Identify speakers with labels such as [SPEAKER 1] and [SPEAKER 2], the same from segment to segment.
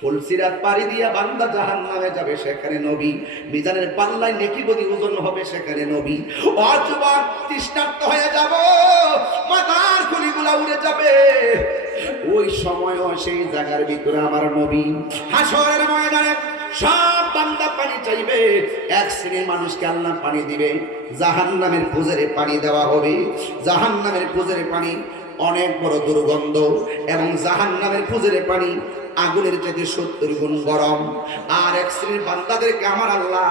[SPEAKER 1] ফুলসিরাত পাড়ি দিয়া বান্দা জাহান নামে যাবে, সেখানে নবী। মিজানের পাল্লায় নেকি গদি ওজন হবে, সেখানে নবী। অযুবক তৃষ্ণার্ত হয়ে যাব, মাথার খুলিগুলা উড়ে যাবে। ওই সময় সেই জায়গার ভিতরে আমার নবী। হাসরের ময়দানে সব বান্দা পানি চাইবে, এক শ্রেণির মানুষকে আল্লাহ পানি দিবে। জাহান নামের পানি দেওয়া হবে। জাহান নামের পানি অনেক বড় দুর্গন্ধ এবং জাহান নামের পানি আগুনের চাইতে সত্তর গুণ গরম। আর এক শ্রেণির বান্দাদেরকে আমার আল্লাহ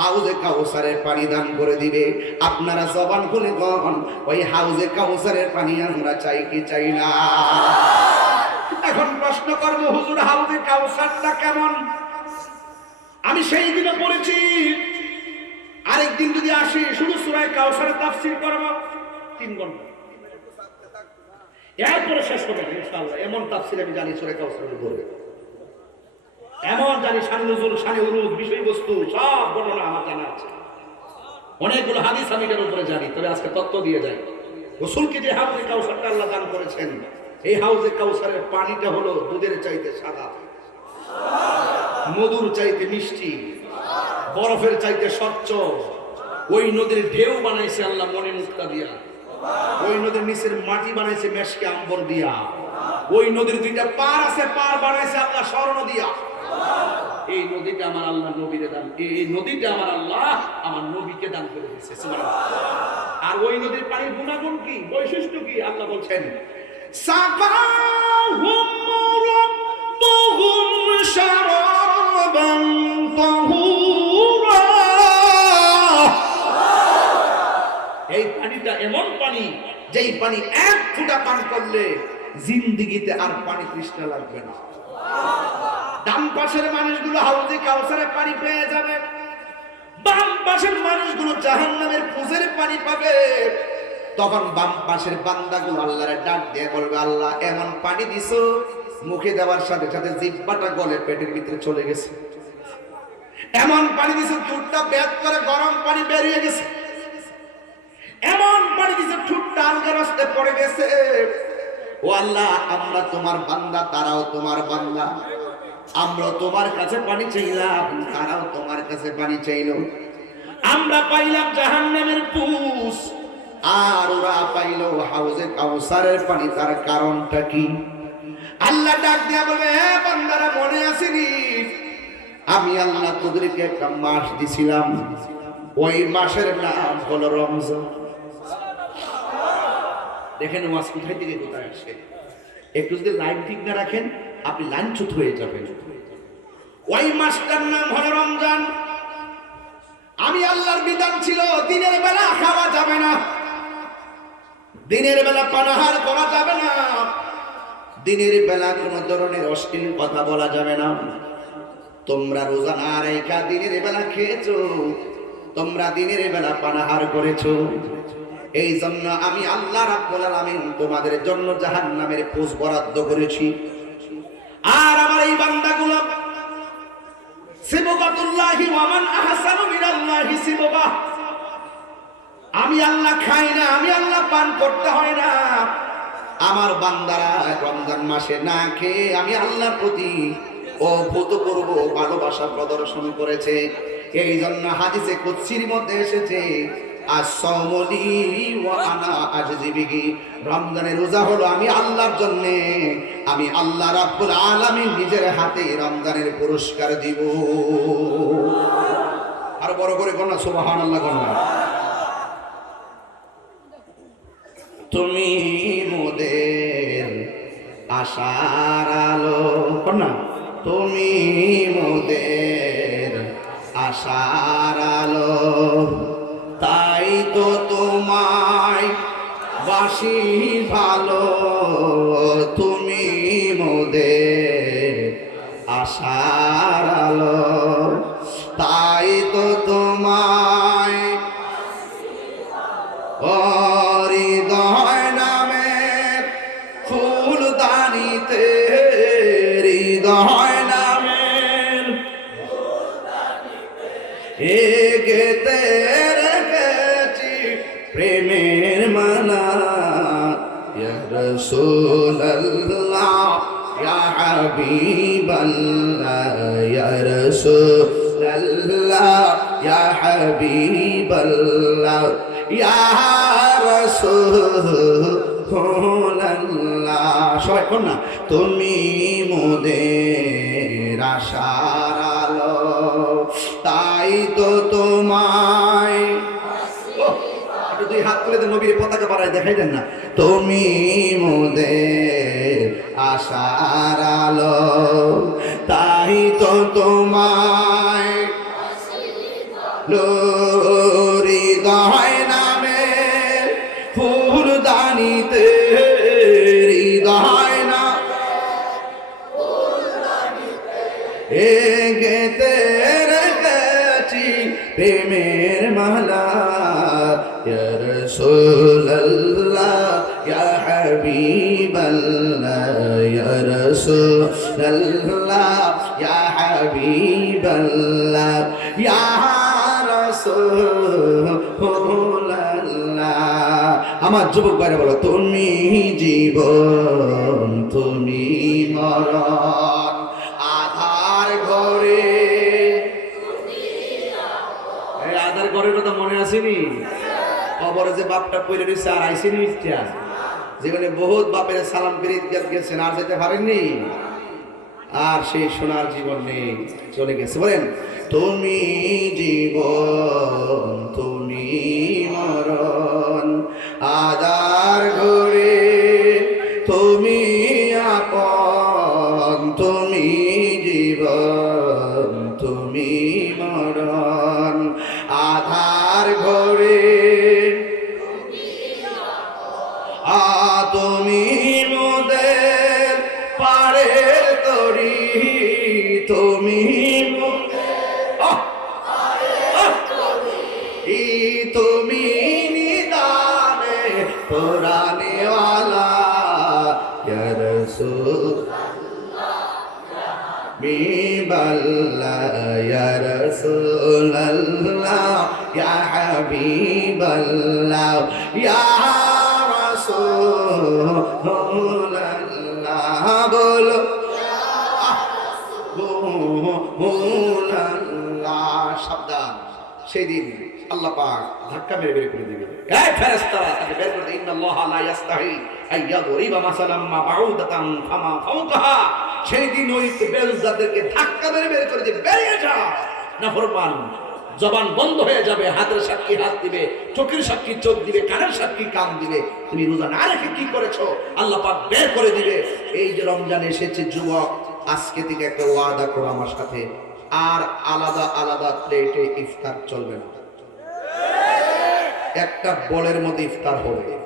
[SPEAKER 1] হাউজে কাউসারের পানি দান করে দিবে। আপনারা জবান খুলে গন ওই হাউজে কাউসারের পানি আমরা চাই কি চাই না? এখন প্রশ্ন করব, হুজুর, হাউজে কাউসারটা কেমন? আমি সেই দিনে পড়েছি। আরেকদিন যদি আসি, শুধু সুরায় কাউসারের তাফসির করব। তিন ঘণ্টা। এরপরে শেষ হবে এমন তাফসির আমি জানি সুরায় কাউসারের করবে এমন জানি শানি নজরুল শানি উরুদ বিষয়বস্তু, সব বর্ণনা আমার জানা আছে। অনেকগুলো হাদিস আমি এটার উপরে জানি, তবে আজকে তত্ত্ব দিয়ে যাই। রসুলকে যে হাউজে কাউসারটা আল্লাহ দান করেছেন, এই হাউজে কাউসারের পানিটা হলো দুধের চাইতে সাদা, মধুর চাইতে মিষ্টি, বরফের চাইতে স্বচ্ছ। ওই নদীর ঢেউ বানাইছে আল্লাহ মনে মুক্তা দিয়া। ওই নদীর নিচের মাটি বানাইছে মেশকে আম্বর দিয়া। ওই নদীর দুইটা পার আছে, পার বানাইছে আল্লাহ স্বর্ণ দিয়া। এই নদীটা আমার আল্লাহ নবীরে দান, এই নদীটা আমার আল্লাহ আমার নবীকে দান করে দিয়েছে। আর ওই নদীর পানির গুণাগুণ কি, বৈশিষ্ট্য কি? আল্লাহ বলছেন, সাকাহুম পানিটা এমন পানি, যেই পানি এক ফুটা পান করলে জিন্দিগিতে আর পানি তৃষ্ণা লাগবে না। ডান পাশের মানুষগুলো হাউজে কাউসারে পানি পেয়ে যাবে। বাম পাশের মানুষগুলো জাহান নামের পুজের পানি পাবে। তখন বাম পাশের বান্দাগুলো আল্লাহরে ডাক দিয়ে বলবে, আল্লাহ, এমন পানি দিছো, মুখে দেওয়ার সাথে সাথে জিব্বাটা গলে পেটের ভিতরে চলে গেছে। এমন পানি দিছো, দুধটা ব্যাগ করে গরম পানি বেরিয়ে গেছে। এমন পানি দিছে ঠুটটা আলগা রাস্তায় পড়ে গেছে। ও আল্লাহ, আমরা তোমার বান্দা, তারাও তোমার বান্দা। আমরা তোমার কাছে পানি চাইলাম, তারাও তোমার কাছে পানি চাইল। আমরা পাইলাম জাহান্নামের পুষ, আর ওরা পাইল হাউজে কাউসারের পানি। তার কারণটা কি? আল্লাহ ডাক দিয়া বলবে বান্দারা, মনে আসেনি আমি আল্লাহ তোদেরকে একটা মাস দিছিলাম। ওই মাসের নাম হলো রমজান। দেখেন ওয়াজ কোথায় থেকে কোথায় আসে? একটু যদি লাইন ঠিক না রাখেন, আপনি লাইন লাইনচ্যুত হয়ে যাবেন। ওই মাসটার নাম হলো রমজান। আমি আল্লাহর বিধান ছিল, দিনের বেলা খাওয়া যাবে না। দিনের বেলা পানাহার করা যাবে না। দিনের বেলা কোনো ধরনের অশ্লীল কথা বলা যাবে না। তোমরা রোজা না রেখা দিনের বেলা খেয়েছো, তোমরা দিনের বেলা পানাহার করেছ। এই জন্য আমি আল্লাহ রাব্বুল আলামিন তোমাদের জন্য জাহান্নামের পোষ বরাদ্দ করেছি। আর আমার এই বান্দাগুলো, সিবগাতুল্লাহি ওয়া আমি আল্লাহ খাই না, আমি আল্লাহ পান করতে হয় না। আমার বান্দারা রমজান মাসে না খেয়ে আমি আল্লাহর প্রতি অভূতপূর্ব ভালোবাসা প্রদর্শন করেছে। এই জন্য হাদিসে কুৎসির মধ্যে এসেছে রমজানের রোজা হলো আমি আল্লাহর জন্য। আমি আল্লাহ রাব্বুল আলামিন নিজের হাতে রমজানের পুরস্কার দিব। আর বড় করে কন্যা সুবহানাল্লাহ কন্যা তুমি মোদের আশার আলো কন্যা তুমি মোদের আশার আলো। বাসি ভালো তুমি মোদের আশার আলো। তাই তো তোমায় হৃদয় حبيب الله يا رسول الله يا حبيب الله يا رسول الله সবাই কোন না তুমি মোদের আশার আলো তাই তো তোমায় ওহ, একটু দুই হাত তুলে দেন নবীর পতাকা বাড়ায় দেখাই দেন না তুমি মোদের আশার আলো, তাই তো তোমায় হৃদয় নামে ফুলদানিতে হৃদয় না এ গেতে রেখেছি প্রেমের মালা রাসূলুল্লাহ, ইয়া হাবিবাল্লাহ। ইয়া রাসূলুল্লাহ, ইয়া হাবিবাল্লাহ, ইয়া রাসূলুল্লাহ। আমার যুবক ভাইরা বলো, তুমি জীবন, তুমি মরণ, আধার ঘরে। আধার ঘরের কথা মনে আসেনি? কবরে যে বাপটা পড়ে রয়েছে আর আইসিনি ইচ্ছা? যেখানে বহুত বাপের সালাম ফিরে গেছেন, আর যেতে পারেননি। আর সেই সোনার জীবন নেই চলে গেছে। বলেন, তুমি জীবন, তুমি মরণ আদার ইয়া রাসূলাল্লাহ, ইয়া হাবিবাল্লাহ, ইয়া রাসূলাল্লাহ, বলো। রাসূলাল্লাহ, সাবধান। সেদিন আল্লাহ পাক ধাক্কা মেরে বের করে দিবে এই ফেরেশতারা, তাকে বের করে দেয় ইন্নাল্লাহ লা ইয়াস্তাহি আইয়াদরিবা মাসালাম মা বাউদাতান ফামা ফাওকাহা সেই দিন ওই বেলজাদেরকে ধাক্কা মেরে বের করে দিবে বেরিয়ে যা নাফরমান জবান বন্ধ হয়ে যাবে, হাতের সাক্ষী হাত দিবে, চোখের সাক্ষী চোখ দিবে, কানের সাক্ষী কান দিবে। তুমি রোজা না রেখে কি করেছ? আল্লাহ পাক বের করে দিবে। এই যে রমজান এসেছে যুবক, আজকে থেকে একটা ওয়াদা করো আমার সাথে। আর আলাদা আলাদা প্লেটে ইফতার চলবে না। একটা বলের মধ্যে ইফতার হবে।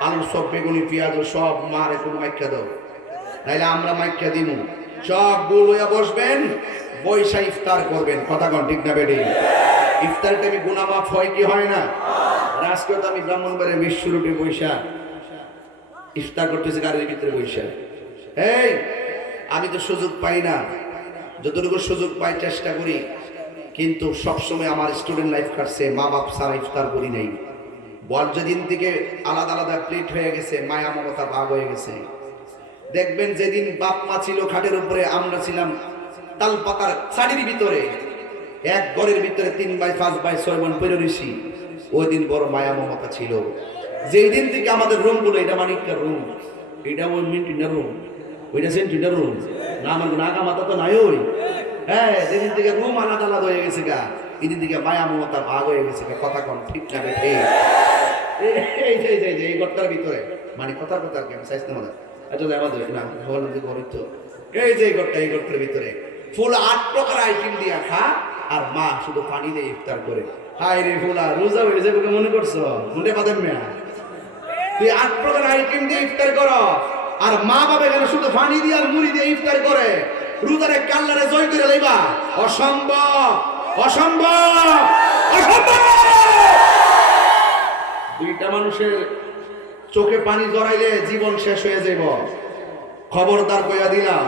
[SPEAKER 1] আলু সব, বেগুনি, পেঁয়াজ সব মার একটু মাইকা দাও। নাইলে আমরা মাইকা দিব সব গুলোয়া বসবেন। বৈশা ইফতার করবেন কথা কন ঠিক না বেডি ইফতার টাইমে গুনামাফ হয় কি হয় না? আজকে তো আমি ব্রাহ্মণবাড়ি বিশ্ব রুটে বৈশা ইফতার করতেছি গাড়ির ভিতরে বৈশা এই, আমি তো সুযোগ পাই না। যতটুকু সুযোগ পাই চেষ্টা করি, কিন্তু সবসময় আমার স্টুডেন্ট লাইফ কাটছে, মা বাপ সারা ইফতার করি নাই। বল যেদিন থেকে আলাদা আলাদা প্লেট হয়ে গেছে, মায়া মমতা ভাগ হয়ে গেছে। দেখবেন যেদিন বাপ মা ছিল খাটের উপরে, আমরা ছিলাম তাল পাতার শাড়ির ভিতরে, এক ঘরের ভিতরে তিন বাই পাঁচ বাই ছয় মন পেরে ঋষি ওই দিন বড় মায়া মমতা ছিল। যেই দিন থেকে আমাদের রুমগুলো, এটা মানিকটার রুম এটা ওই মিন্টিনার রুম ওইটা সেন্টিনার রুম না, আমার নাগা মাথা তো নাই ওই। হ্যাঁ যেদিন থেকে রুম আলাদা আলাদা হয়ে গেছে গা এদিন থেকে মায়া মমতা ভাগ হয়ে গেছে কথা কম ঠিক না এই যে যে যে এই ঘরটার ভিতরে। মানে কথার কথা কি, আমি সাইজ না মনে আচ্ছা আমাদের, না যে ঘরের তো। এই যে এই ঘরটা, এই ঘরটার ভিতরে। ফুল আট প্রকার আইটেম দিয়া খা, আর মা শুধু পানি দিয়ে ইফতার করে। হাই রে ফুলা, রোজা হয়ে যাবে মনে করছ? মনে মেয়া তুই আট প্রকার আইটেম দিয়ে ইফতার কর, আর মা বাবা শুধু পানি দিয়ে আর মুড়ি দিয়ে ইফতার করে কাল্লারে জয় করে লইবা। অসম্ভব অসম্ভব অসম্ভব! দুইটা মানুষের চোখে পানি জড়াইলে জীবন শেষ হয়ে যাব খবরদার কইয়া দিলাম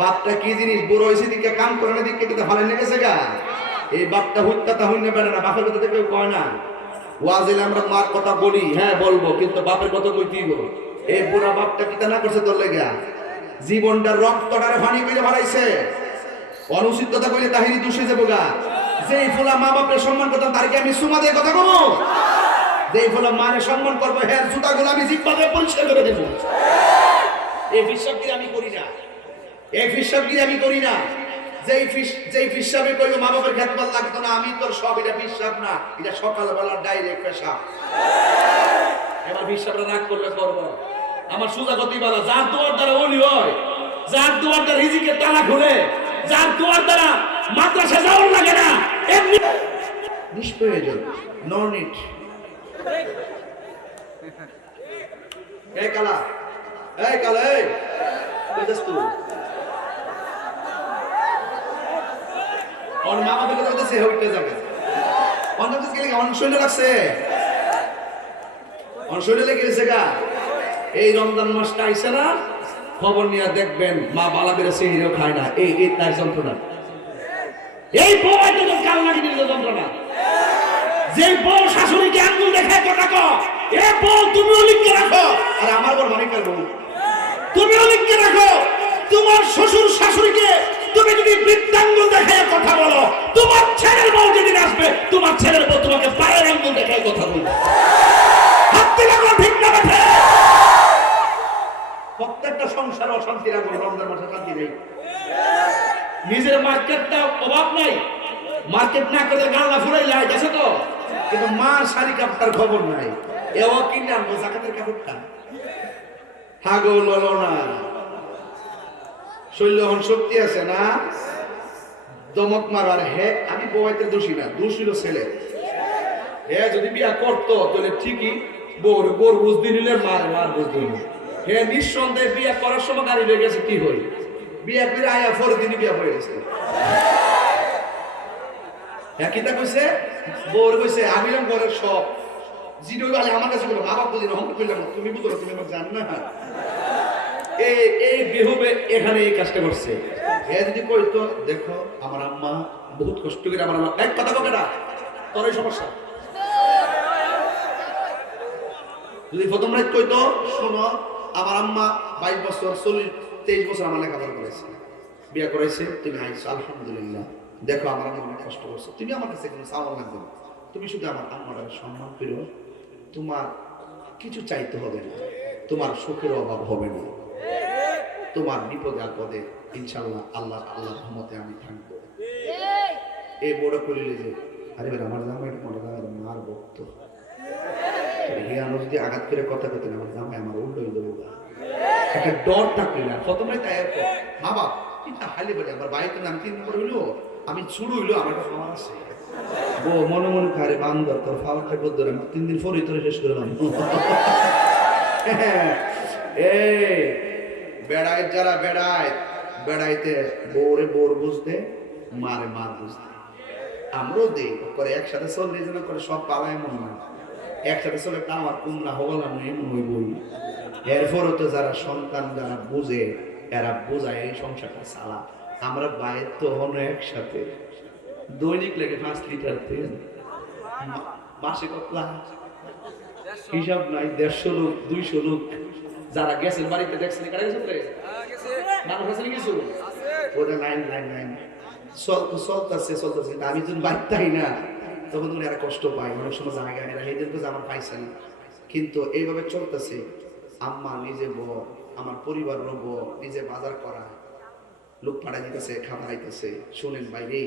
[SPEAKER 1] বাপটা কি জিনিস বুড়ো হয়েছে দিকে কাম করে না দিকে কিন্তু ভালো লেগেছে গা? এই বাপটা হুত্তা তা হইনে পারে না, বাপের কথা কেউ কয় না। ওয়াজিলে আমরা মার কথা বলি হ্যাঁ বলব, কিন্তু বাপের কথা কই দিব এই বুড়া বাপটা কিতা না করছে তোর লেগা? জীবনটার রক্তটারে ফানি করে ভরাইছে অনুচিত কথা কইলে তাহিরি দুষে যাব গা। যেই ফুলা মা বাপের সম্মান করতাম তারকে আমি সুমা দিয়ে কথা কবো যেই ফুলা মারে সম্মান করব হ্যাঁ জুতা গুলো আমি জিব্বা দিয়ে পরিষ্কার করে দেবো। এই ফিসাবগিরি আমি করি না। এই ফিসাবগিরি আমি করি না। যেই ফিস যেই ফিসাবে কইলো মা বাবার লাগতো না আমি তোর সব এটা ফিসাব না এটা সকালবেলা ডাইরেক্ট পেশাব এবার ফিসাবটা রাগ করলে করব আমার সুজা গতি বলা যার তোমার দ্বারা অলি হয় যার তোমার দ্বারা রিজিকের তালা খুলে যার তোমার দ্বারা মাদ্রাসা যাওয়ার লাগে না এমনি নিষ্প্রয়োজন নো নিট এই কালা এই কালা এই তুই? ওর হইতে যাবে। অন্য কিছু গেলে লাগছে লেগে গেছে গা? এই রমজান মাসটা আইছে না, খবর নিয়ে দেখবেন মা বালা বেড়ে সেহিরেও খায় না। এই এই তার যন্ত্রণা। এই বউ এত তো কাল যন্ত্রণা? যে বউ শাশুড়িকে আঙ্গুল দেখায় কথা ক, এ বউ তুমিও লিখে রাখো। আর আমার বড় মানে কার বউ? তুমিও লিখে রাখো। তোমার শ্বশুর শাশুড়িকে তুমি যদি বৃত্তাঙ্গুল দেখায় কথা বলো, তোমার ছেলের বউ যেদিন আসবে, তোমার ছেলের বউ তোমাকে পায়ের আঙ্গুল দেখায় কথা বলবে। নেই। নিজের মার্কেটটা অভাব নাই। মার্কেট না করে তো। কিন্তু খবর শৈল্য হন শক্তি আছে না, দমক মারার হে আমি বউয়াইতে দোষী না, দোষ হইল ছেলে। হে যদি বিয়া করতো, তাহলে ঠিকই বোর বোর বুঝদি নিলে মার মার বুঝদি নিলে হে নিঃসন্দেহে বিয়া করার সময় গাড়ি লেগে গেছে, কি হই? বিয়া করে আয়া পরে দিনই বিয়া হয়ে গেছে। হ্যাঁ কিতা কইছে? বোর কইছে, আমি ঘরের সব বলে আমার কাছে বলো মা বাপ বুঝি রহম করলাম তুমি বুঝো তুমি আমার জান না? এই এখানে এই কাজটা করছে। যদি প্রথম কইতো শোনো, আমার আম্মা বাইশ বছর, চল্লিশ, তেইশ বছর আমার লেখাপড়া করেছে। বিয়ে করাইছে তুমি আইসো আলহামদুলিল্লাহ। দেখো, আমার আম্মা অনেক কষ্ট করছে। তুমি আমার কাছে কোনো লাগবে তুমি শুধু আমার আম্মার সম্মান করো। তোমার কিছু চাইতে হবে না। তোমার সুখের অভাব হবে না। তোমার বিপদে আপদে ইনশাল্লাহ আল্লাহ আল্লাহ রহমতে আমি থাকব। এই বড় করিলে যে, আরে বের আমার জামাই মনে জামাই মার ভক্ত। যদি আঘাত করে কথা কইতেন, আমার জামাই আমার উল্টো হয়ে যাব একটা ডর থাকলে না। প্রথমে তাই মা বাপ এটা হাইলে বলে? আমার আমি তিন নম্বর হইল। আমি শুরু হইল, আমার খাওয়ার আছে। বো মনে মনে খারে বান্দর, তোর খাওয়ারটা করতে তিন দিন পরেই তোরে শেষ করলাম বেড়ায় যারা বেড়ায়, বেড়াইতে বোরে বুঝতে, মারে মার বুঝতে। আমরাও করে একসাথে চললে যেন করে সব একসাথে চলে তা আমার হইবই এরপরও তো যারা সন্তান যারা বুঝে, এরা বোঝায় এই সংসারটা চালা। আমরা বাইর তো হন একসাথে। দৈনিক লেগে পাঁচ লিটার তেল। মাসে কত? হিসাব নাই, দেড়শো লোক, দুইশো লোক। যারা গেছেন বাড়িতে দেখছেন কারা গেছে রে? মানুষ আছে কিছু? আমি যখন বাড়িতেই না, তখন তুমি এরা কষ্ট পাই অনেক সময় জায়গা এরা সেদিন তো আমার পাইছে না কিন্তু এইভাবে চলতেছে, আম্মা নিজে বউ, আমার পরিবার বউ, নিজে বাজার করা। লোক পাড়া দিতেছে খাবার আইতেছে শুনেন বাইরে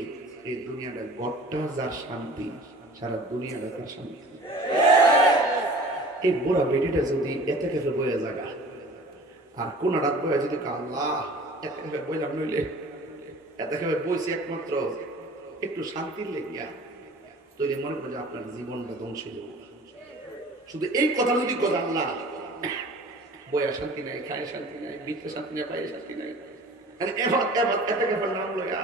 [SPEAKER 1] এই দুনিয়াটা গড়টা যার শান্তি, সারা দুনিয়াটা তার শান্তি। এই বুড়া বেটিটা যদি এতে কেফে বইয়া জাগা, আর কোন রাত বইয়া যদি আল্লাহ এতে কেফে বইলাম নইলে, এতে কেফে বইছি একমাত্র, একটু শান্তির লেগিয়া, তৈরি মনে করে যে আপনার জীবনটা ধ্বংস শুধু এই কথা যদি কথা আল্লাহ, বইয়া শান্তি নাই খায় শান্তি নাই বিতে শান্তি নাই পায়ে শান্তি নাই মানে এবার এবার এতে কেফে নাম লইয়া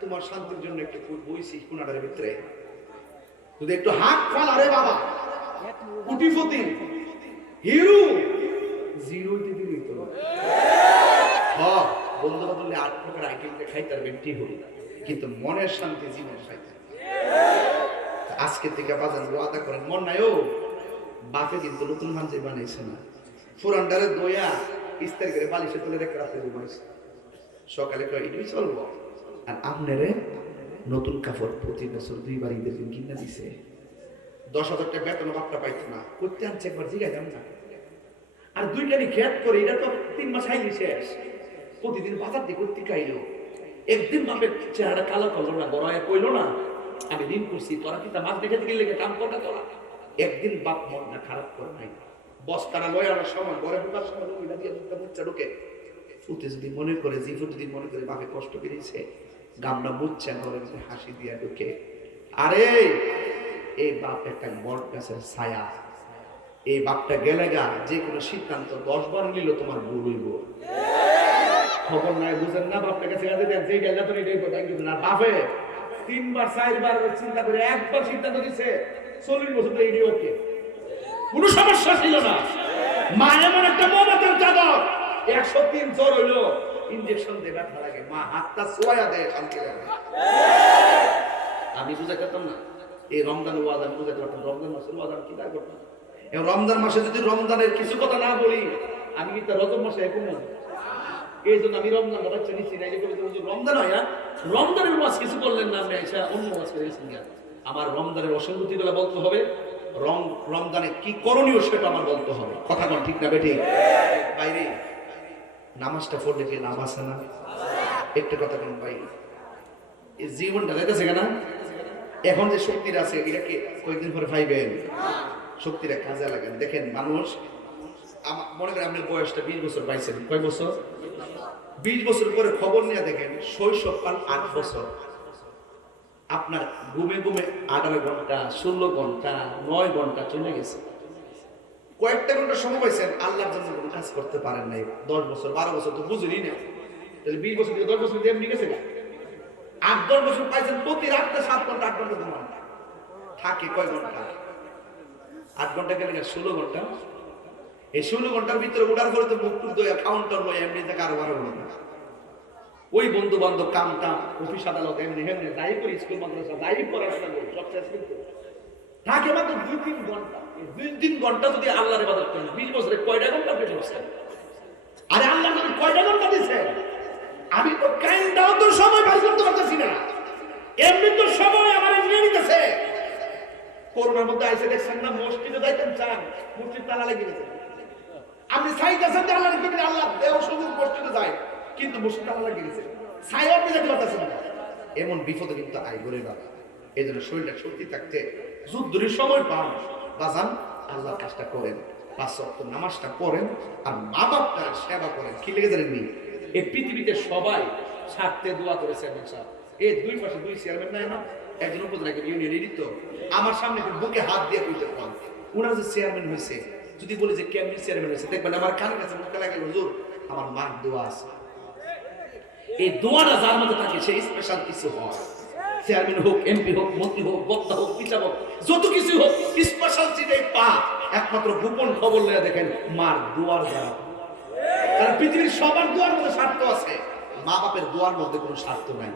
[SPEAKER 1] তোমার শান্তির জন্য একটু বইছি কোনাটার ভিতরে। যদি একটু হাত ফাল আরে বাবা কুটিপতি। হিরু। জিরো দিদি দিত হ্যাঁ বন্ধু বান্ধব আট প্রকার আইটেম খাই তার বেটি হল। কিন্তু মনের শান্তি জীবন খাইতে আজকে থেকে বাজার ওয়াদা করেন। মন নাই ও। বাপে কিন্তু নতুন মানজি বানাইছে না। ফুরান্ডারে দইয়া ইস্তারি করে বালিশে তুলে রেখে রাতে ঘুমাইছে সকালে কয় এটাই চলবো? আর আপনারে নতুন কাপড় প্রতি বছর দুইবার ঈদের দিন কিনা দিছে। দশ হাজার টাকা বেতন বাপটা পাইতো না। করতে আনছে, একবার যাম না আর দুইটানি খেয়াত করে, এটা তো তিন মাস আইলি শেষ। প্রতিদিন বাজার দিয়ে করতে খাইলো। একদিন বাপের চেহারাটা কালো করল না বড় হয়ে কইলো না। আমি ঋণ করছি, তোরা কি তা মাছ দেখে লেগে কাম করটা তোরা? একদিন বাপ মনটা খারাপ করে নাই। বস্তারা লয় আনার সময়, ঘরে ঢোকার সময় দিয়ে মুচ্ছা ঢুকে। ফুটে যদি মনে করে জিফু যদি মনে করে বাপে কষ্ট পেরেছে গামলা মুচ্ছা ঘরে হাসি দিয়া ঢুকে। আরে এই বাপ একটা বট গাছের ছায়া। এই বাপটা গেলে গা, যে কোনো সিদ্ধান্ত দশ বার নিল তোমার হইব। খবর নাই, বুঝেন না বাপটা কাছে কাছে দেন যে গেলে তো এটাই কথা, কিন্তু না, বাপে তিনবার, চারবার চিন্তা করে একবার সিদ্ধান্ত দিছে, চল্লিশ বছর তো এটাই ওকে। কোনো সমস্যা ছিল না। মা এমন একটা মমতার চাদর, একশো তিন জ্বর হইল ইঞ্জেকশন দিয়ে ব্যথা লাগে। মা হাতটা সোয়া দেয় শান্তি আমি বুঝাতে পারতাম না। এই রমজান ওয়াদান বুঝাতে পারতাম, রমজান মাসের ওয়াদান কি দায় করতাম। রমজান মাসে যদি রমজানের কিছু কথা না বলি, আমি কি তার রজব মাসে এখন এই জন্য আমি রমজান বাচ্চা নিচ্ছি না রমজান হয় না রমজানের মাস কিছু করলেন না আপনি, আইসা অন্য মাস করে গেছেন? আমার রমজানের অসঙ্গতি গুলো বলতে হবে। রম, রমজানে কি করণীয় সেটা আমার বলতে হবে। কথা বল, ঠিক না বেঠিক বাইরে, নামাজটা পড়লে কি নাম আছে না? একটা কথা কোন ভাই। এই জীবনটা যাইতেছে কেনা? এখন যে শক্তির আছে এটাকে কয়েকদিন পরে পাইবেন শক্তিটা কাজে লাগান। দেখেন, মানুষ মনে করেন আপনার বয়সটা বিশ বছর পাইছেন। কয় বছর? বিশ বছর পরে খবর নিয়ে দেখেন, শৈশব পান আট বছর। আপনার ঘুমে ঘুমে আঠারো ঘণ্টা, ষোলো ঘণ্টা, নয় ঘণ্টা চলে গেছে। কয়েকটা ঘণ্টা সময় পাইছেন, আল্লাহর জন্য কোনো কাজ করতে পারেন নাই। দশ বছর, বারো বছর তো বুঝলি না তাহলে বিশ বছর দশ বছর দিয়ে এমনি গেছে না আট, দশ বছর পাইছেন, প্রতি রাতটা সাত ঘণ্টা, আট ঘণ্টা ঘুমান। থাকে কয় ঘণ্টা? আট ঘণ্টা গেলে ষোলো ঘণ্টা। এই ষোলো ঘণ্টার ভিতরে ওঠার পরে তো মুখ টুক দইয়া কাউন্টার লয় এমনি থেকে আরও বারো ঘণ্টা। ওই বন্ধু বান্ধব কাম টাম, অফিস আদালত, এমনি হেমনি যাই করি, স্কুল, মাদ্রাসা, যাই পড়াশোনা করি, সব শেষ কিন্তু। থাকে মাত্র দুই, তিন ঘণ্টা। দুই, তিন ঘণ্টা যদি আল্লাহর ইবাদত করেন, বিশ বছরে কয়টা ঘণ্টা পেটে বসছেন আরে আল্লাহ কয়টা ঘণ্টা দিছে আমি তো সময় করতে পারতেছি না। এমনি সময় আমার নিতেছে। করোনার মধ্যে আইসে দেখছেন না, মসজিদে যাইতেন চান, মসজিদ তালা লেগে গেছে আপনি চাইতেছেন যে আল্লাহ আল্লাহ দেহ মসজিদে যায়, কিন্তু মসজিদ তালা লেগে গেছে আপনি যেতে পারতেছেন না। এমন বিপদে কিন্তু আই করে বাবা এই জন্য শরীরটা শক্তি থাকতে যুদ্ধের সময় পান। বাজান আল্লাহর কাজটা করেন। পাঁচ নামাজটা পড়েন, আর মা বাপটা সেবা করেন। কি লেগে জানেননি এই পৃথিবীতে সবাই স্বার্থে দোয়া করে চেয়ারম্যান সাহেব এই দুই পাশে দুই চেয়ারম্যান নাই না একজন উপজেলা ইউনিয়নের তো। আমার সামনে বুকে হাত দিয়ে কইতে পান ওনার যে চেয়ারম্যান হয়েছে যদি বলি যে কেমনি চেয়ারম্যান হয়েছে দেখবেন আমার কানের কাছে মুখে লাগে হুজুর, আমার মার দোয়া আছে। এই দোয়াটা যার মধ্যে থাকে সেই স্পেশাল কিছু হয়। চেয়ারম্যান হোক এমপি হোক, মন্ত্রী হোক, বক্তা হোক হোক, যত কিছু হোক স্পেশাল চিটাই পা একমাত্র গোপন খবর লয়ে দেখেন, মার দোয়ার দ্বারা কারণ পৃথিবীর সবার দোয়ার মধ্যে স্বার্থ আছে। মা বাপের দোয়ার মধ্যে কোনো স্বার্থ নাই।